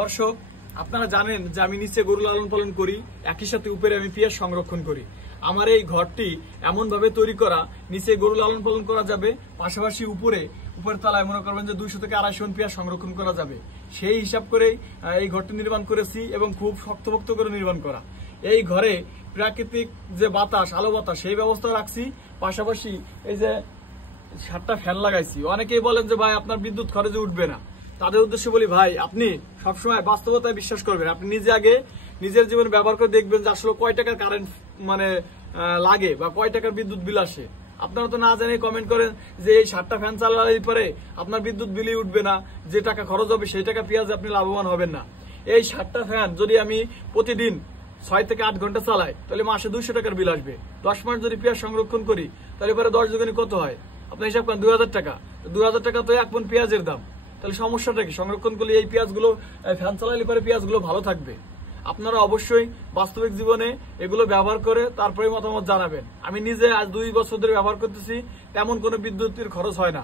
দর্শক, আপনারা জানেন যে আমি নিচে গরু লালন পালন করি, একই সাথে উপরে আমি পেঁয়াজ সংরক্ষণ করি। আমার এই ঘরটি এমন ভাবে তৈরি করা, নিচে গরু লালন পালন করা যাবে, পাশাপাশি উপরের তলায় মনে করবেন যে 200 থেকে 250 মণ পেঁয়াজ সংরক্ষণ করা যাবে। সেই হিসাব করেই এই ঘরটি নির্মাণ করেছি এবং খুব শক্তপোক্ত করে নির্মাণ করা। এই ঘরে প্রাকৃতিক যে বাতাস, আলো বাতাস, সেই ব্যবস্থা রাখছি। পাশাপাশি এই যে 7টা ফ্যান লাগাইছি। অনেকেই বলেন যে ভাই আপনার বিদ্যুৎ খরচে উঠবে না। তাদের উদ্দেশ্যে বলি, ভাই আপনি সবসময় বাস্তবতায় বিশ্বাস করবেন। আপনি নিজে আগে নিজের জীবনে ব্যবহার করে দেখবেন যে আসলে কয় টাকার কারেন্ট লাগে বা কয় টাকার বিদ্যুৎ বিল আসে। আপনারা তো না জানে কমেন্ট করেন যে এই 7টা ফ্যান চালালে পরে আপনার বিদ্যুৎ বিলই উঠবে না, যে টাকা খরচ হবে সেই টাকা পেঁয়াজে আপনি লাভবান হবেন না। এই 7টা ফ্যান যদি আমি প্রতিদিন 6 থেকে 8 ঘন্টা চালাই তাহলে মাসে 200 টাকার বিল আসবে। 10 মাস যদি পেঁয়াজ সংরক্ষণ করি তাহলে পরে 10 দুগুণে কত হয়? আপনার হিসাব করেন 2000 টাকা। 2000 টাকা তো 1 মণ পেঁয়াজের দাম। তাহলে সমস্যাটা কি? সংরক্ষণ করলে এই পেঁয়াজগুলো ফ্যান চালালে পরে পেঁয়াজগুলো ভালো থাকবে। আপনারা অবশ্যই বাস্তবিক জীবনে এগুলো ব্যবহার করে তারপরে মতামত জানাবেন। আমি নিজে আজ 2 বছর ধরে ব্যবহার করতেছি, তেমন কোনো বিদ্যুতের খরচ হয় না।